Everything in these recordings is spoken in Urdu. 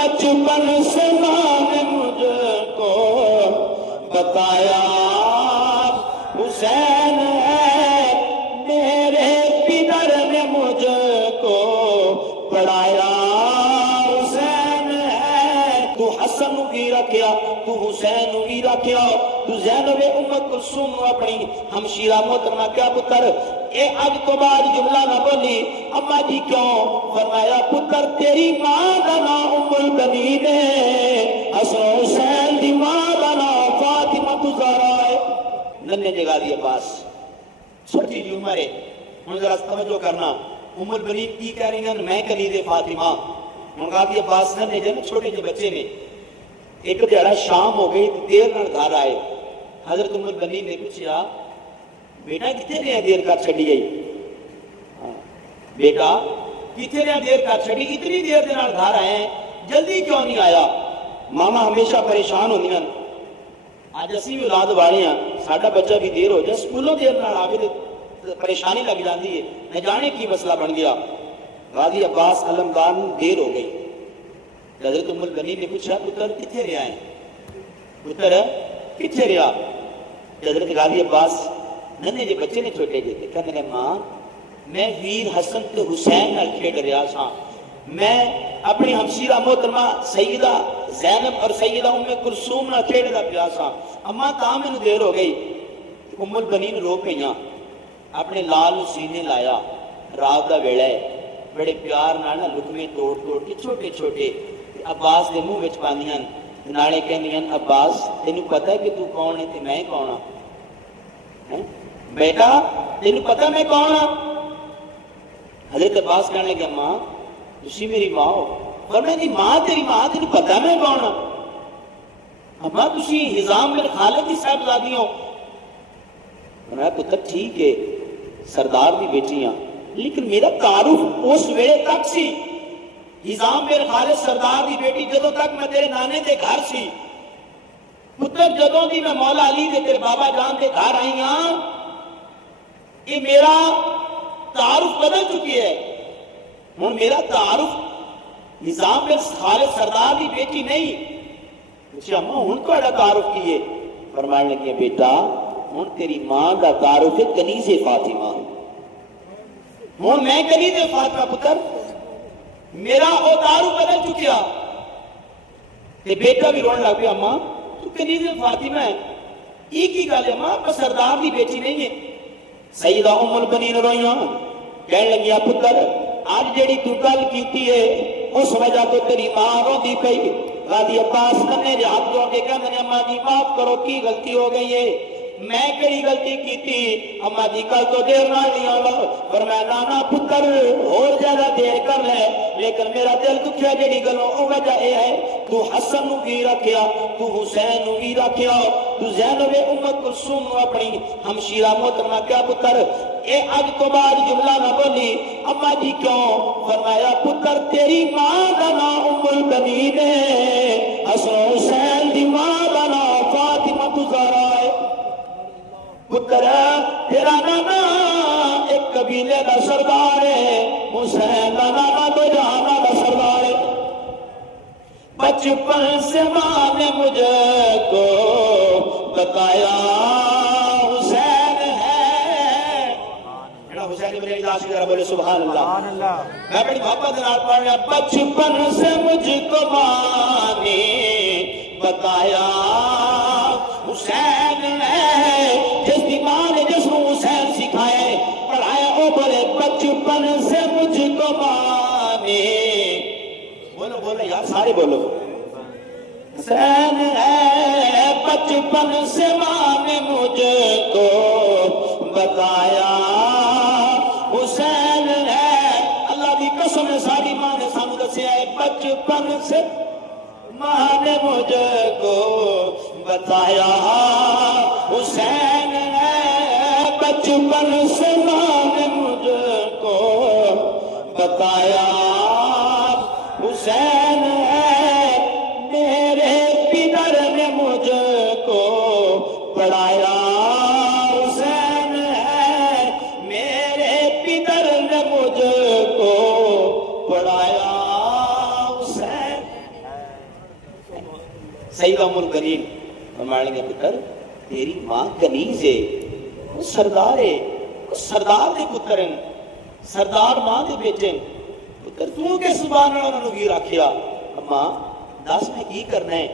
بچپن سے ماں نے مجھ کو بتایا حسین ہے، میرے پدر نے مجھ کو پڑھایا حسین ہے۔ تو حسن بھی رکھیا، تو حسین بھی رکھیا، تو زینب ام کلثوم اپنی ہمشیرہ محترمہ کیا پتر اے اج تو بعد جملہ نہ بولی اما جی کیوں؟ فرمایا پتر تیری ماں دا نام ام البنین ہے، حسن حسین دی ماں دا نام فاطمہ زہرا ہے۔ ننے جگہ دی عباس چھوٹی جی عمر ہے، ہن ذرا توجہ کرنا، ام البنین کی کہہ رہی ہیں میں کلید فاطمہ، ہن کہا دی عباس ننے جے چھوٹے جے بچے نے۔ ایک دیہڑا شام ہو گئی دیر نال گھر آئے، حضرت ام البنین نے پوچھا بیٹا کتنے رہے دیر کر چھڑی گئی؟ بیٹا کتنے رہے دیر کر چھڑی، اتنی دیر دے نال گھر آئے ہیں جلدی کیوں نہیں آیا؟ ماما ہمیشہ پریشان ہوندی ہیں، آج اسی بھی اولاد والے ہیں، ساڈا بچہ بھی دیر ہو جائے سکولوں دیر نال آ کے پریشانی لگ جاتی ہے، نہ جانے کی مسئلہ بن گیا۔ غازی عباس علمدار دیر ہو گئی، حضرت ام البنین نے پوچھا پتر کتنے رہا ہے؟ پتر کتنے رہا؟ حضرت غازی عباس ننے جے بچے نے چھوٹے جے کہنے لگے ماں میں ویر حسن تے حسین نال کھیڈ رہا سا، میں اپنی ہمشیرہ محترمہ سیدہ زینب اور سیدہ ام کلثوم نال کھیڈدا پیا سا، اما تاں مینوں دیر ہو گئی۔ ام البنین رو پئیاں، اپنے لال سینے لایا، رات دا ویلا ہے، بڑے پیار نال لقمے توڑ توڑ کے چھوٹے چھوٹے عباس دے منہ وچ پاندیاں، نالے کہندیاں عباس تینوں پتہ ہے کہ تو کون ہے تے میں کون ہاں؟ بیٹا تینوں پتہ میں کون ہاں؟ حضرت عباس کہنے لگے ماں تسی میری ماں ہو؟ فرمایا جی ماں تیری ماں تینوں پتہ میں کون ہاں؟ اماں تسی حزام بن خالد کی صاحبزادی ہو؟ فرمایا پتر ٹھیک ہے سردار دی بیٹی ہاں، لیکن میرا تعارف اس ویلے تک سی، حزام بن خالد سردار دی بیٹی جدوں تک میں تیرے نانے دے گھر سی، پتر جدوں دی میں مولا علی دے تیرے بابا جان دے گھر آئی ہاں یہ میرا تعارف بدل چکی ہے، ہن میرا تعارف نظام بن خالد سردار دی بیٹی نہیں۔ پوچھا اماں ہن تہاڈا تعارف کی ہے؟ فرمانے لگے بیٹا ہن تیری ماں دا تعارف ہے کنیز فاطمہ، ہن میں کنیز فاطمہ پتر میرا وہ تعارف بدل چکیا۔ تے بیٹا بھی رون لگ پیا اماں تو کنیز فاطمہ ہے، یہ کی گل ہے ماں پر سردار دی بیٹی نہیں ہے؟ سیدہ ام البنین روئیاں کہنے لگیا پتر آج جڑی تو گل کیتی ہے اس وجہ تو تیری ماں روندی پئی۔ غازی عباس نے ہاتھ جوڑ کے کہنے اماں جی معاف کرو کی غلطی ہو گئی ہے، میں کئی غلطی کی تھی اماں جی کل تو دیر نہ نہیں آنا۔ فرمایا نانا پتر اور زیادہ دیر کر لے لیکن میرا دل دکھیا جڑی گلوں او وجہ اے ہے تو حسن نو بھی رکھیا، تو حسین نو بھی رکھیا، تو زینب ام کلثوم نو اپنی ہمشیرہ محترمہ کیا پتر اے اج تو بعد جملہ نہ بولی اما جی کیوں؟ فرمایا پتر تیری ماں دا نام ام البنین ہے، حسن حسین دی ماں دا نام فاطمہ زہرا ہے۔ پتر تیرا نانا ایک قبیلے دا سردار ہے، حسین دا نانا دو جہانا دا سردار ہے۔ بچپن سے ماں نے مجھے کو بتایا حسین ہے، حسین ابن علی عاشق ذرا بولے سبحان اللہ۔ میں بڑی محبت نال پڑھ رہا بچپن سے مجھ کو ماں نے بتایا حسین ہے، جس کی ماں نے جس کو حسین سکھائے پڑھایا وہ بولے بچپن سے مجھ کو ماں نے، بولو بولو یار سارے بولو حسین ہے، بچپن سے ماں نے مجھ کو بتایا حسین ہے، اللہ دی قسم ہے ساری ماں نے سانو دسیا ہے بچپن سے ماں نے مجھ کو بتایا حسین ہے، بچپن سے ماں نے مجھ کو بتایا حسین ہے، میرے پدر نے مجھ کو پڑھایا حسین ہے، میرے پدر نے مجھ کو پڑھایا حسین سیدہ ام الکنین فرمانے لگے پتر تیری ماں کنیز ہے، وہ سردار ہے، وہ سردار دے پتر ہیں، سردار ماں دے بیٹے ہیں، پتر تو کے زبان میں انہوں نے ویر آکھیا اما دس میں کی کرنا ہے؟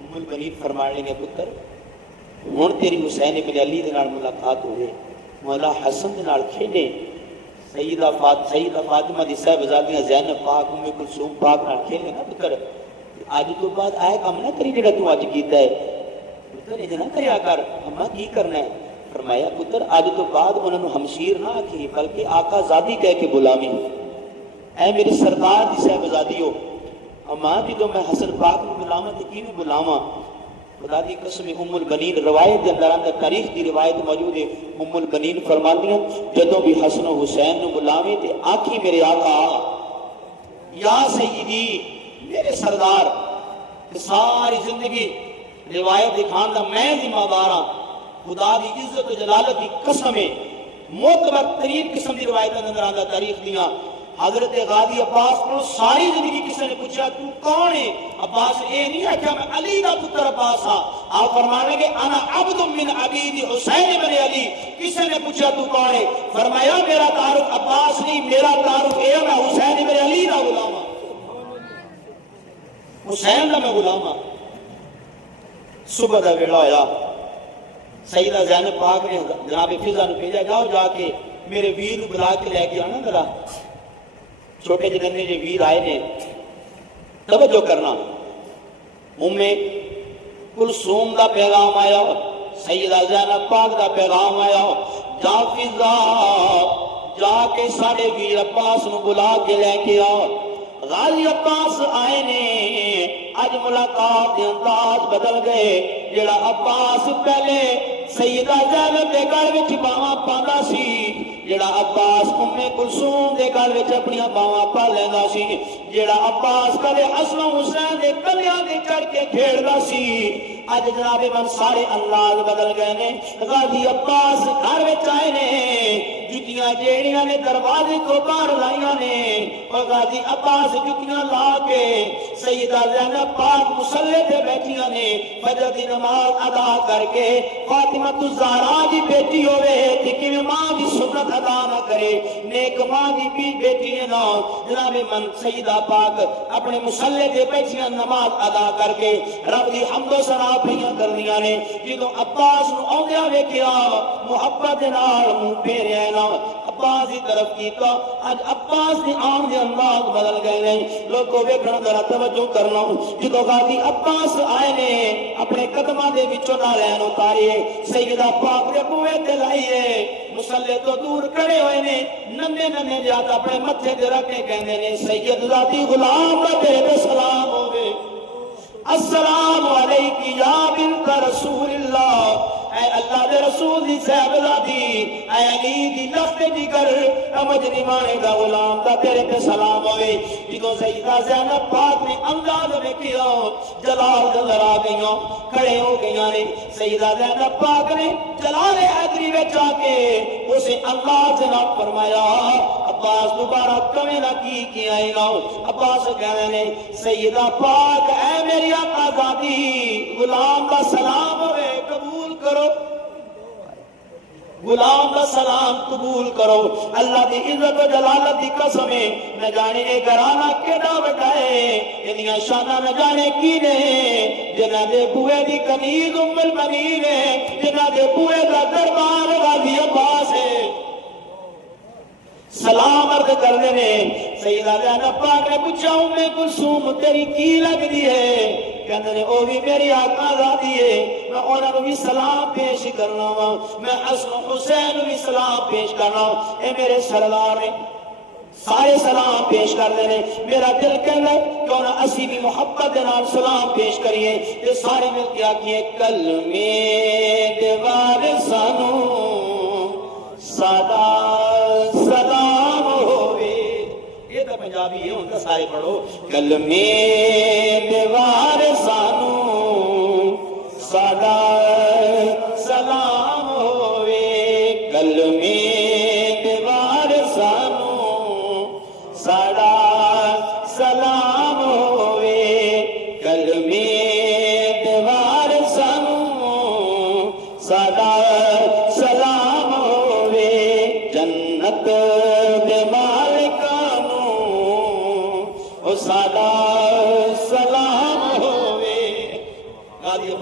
ام الکنین فرمانے لگے پتر ہن تیری حسین ابن علی دے نال ملاقات ہوئے، مولا حسن دے نال کھیڈے، سیدہ فاطمہ دی صاحبزادیاں زینب پاک ام کلثوم پاک نال کھیلے نا پتر اج تو بعد آئے کام نہ کری جڑا تو اج کیتا ہے، پتر یہ نہ کریا کر، اما کی کرنا ہے؟ فرمایا پتر اج تو بعد انہوں نے ہمشیر نہ آکھی بلکہ آقا زادی کہہ کے بلاویں، اے میرے سردار دی صاحبزادیو، اما جدوں میں حسن پاک نوں بلاواں تے کیویں بلاواں؟ خدا دی قسم ام البنین روایت دے اندر تاریخ دی روایت موجود ہے، ام البنین فرماندیاں جدوں بھی حسن و حسین نوں بلاویں تے آکھی میرے آقا یا سیدی میرے سردار، ساری زندگی روایت دکھان دا میں ذمہ دار ہاں، خدا دی عزت و جلالت دی قسم ہے، معتبر ترین قسم دی روایت اندر آندا تاریخ دیاں حضرت غازی عباس کو ساری زندگی کسی نے پوچھا تو کون ہے؟ عباس اے نہیں آکھا میں علی دا پتر عباس ہاں، آپ فرمانے کہ انا عبد من عبید حسین بن علی، کسی نے پوچھا تو کون ہے؟ فرمایا میرا تعارف عباس نہیں، میرا تعارف اے میں حسین بن علی دا غلام ہاں، حسین دا میں غلام ہاں۔ صبح دا ویلا ہویا، سیدہ زینب پاک نے جناب فضا نے بھیجا جاؤ جا کے میرے ویر نو بلا کے لے کے آنا ذرا، چھوٹے جننے جو ویر آئے نے توجہ کرنا، ام کلثوم دا پیغام آیا، سیدہ زینب پاک دا پیغام آیا، جا فضا جا کے ساڑھے ویر عباس نو بلا کے لے کے آؤ، غازی عباس آئے نے، اج ملاقات دے انداز بدل گئے، جڑا عباس پہلے سیدہ زینب دے گل وچ باواں پاندا سی، جڑا عباس ام کلثوم دے گل وچ اپنی باواں پا لیندا سی، جڑا عباس کدے حسن حسین دے کلیاں تے چڑھ کے کھیڑدا سی، اج جناب من سارے انداز بدل گئے نے، غازی عباس گھر وچ آئے نے، جتیاں جیڑیاں نے دروازے کو باہر لائیاں نے، اور غازی عباس جتیاں لا کے سیدہ زینب پاک مصلی تے بیٹھیاں نے، فجر دی نماز ادا کر کے فاطمہ الزہرا دی بیٹی ہوئے تے کیویں ماں دی سنت ادا نہ کرے، نیک ماں دی بھی بیٹی ہے نا، جناب من سیدہ پاک اپنے مصلی تے بیٹھیاں نماز ادا کر کے رب دی حمد و ثنا پڑھیاں کردیاں نے، جدوں عباس نو آندیاں ویکھیا محبت دے نال منہ پھیریا نا، عباس دی طرف کیتا، اج عباس دی آن دے انداز بدل گئے نے، لوگوں ویکھن ذرا توجہ کرنا، جدوں غازی عباس آئے نے اپنے قدماں دے وچوں نالین اتارے، سیدہ پاک دے بوئے تے لائیے، مصلی تو دور کھڑے ہوئے نے، ننے ننے جات اپنے متھے تے رکھ کے کہندے نے سید ذاتی غلام دا تیرے تے سلام ہوے، السلام علیکی یا بنت رسول اللہ، اے اللہ دے رسول دی صاحبزادی، اے علی دی لفظ جگر مجرمانے دا غلام دا تیرے تے سلام ہوئے، جدوں سیدہ زینب پاک نے انداز ویکھیا جلال نظر آ گئیاں، کھڑے ہو گئیاں نے، سیدہ زینب پاک نے جلال حیدری وچ آ کے اسے اللہ جناب فرمایا عباس دوبارہ کمیں نہ کی آئے گا، عباس کہنے نے سیدہ پاک اے میری آقا زادی غلام دا سلام ہوئے قبول کرو، غلام دا سلام قبول کرو، اللہ دی عزت و جلالت دی قسم ہے، نہ جانے اے گھرانہ کیڑا بٹائے، انہیاں شانہ نہ جانے کی نے، جنہ دے بوئے دی کنیز ام البنین ہے، جنہ دے بوئے دا دربار غازی عباس ہے، سلام عرض کرنے نے، سیدہ زینب پاک نے پوچھا ام کلثوم تیری کی لگ دی ہے؟ کہنے نے او بھی میری آقا زادی ہے، میں انہوں نے بھی سلام پیش کرنا ہوں، میں حسن حسین بھی سلام پیش کرنا ہوں، اے میرے سردار نے سارے سلام پیش کر دینے، میرا دل کہنا ہے کیوں نہ اسی بھی محبت نال سلام پیش کریے، یہ سارے مل کے آکھیے کلمے دیوار سانو سدا سلام ہوئے، یہ تو پنجابی ہے ان کا سارے پڑھو، کلمے دیوار سانو سدا سلام ہوئے، کلمے دیوار سانو سدا سلام ہوئے، کلمے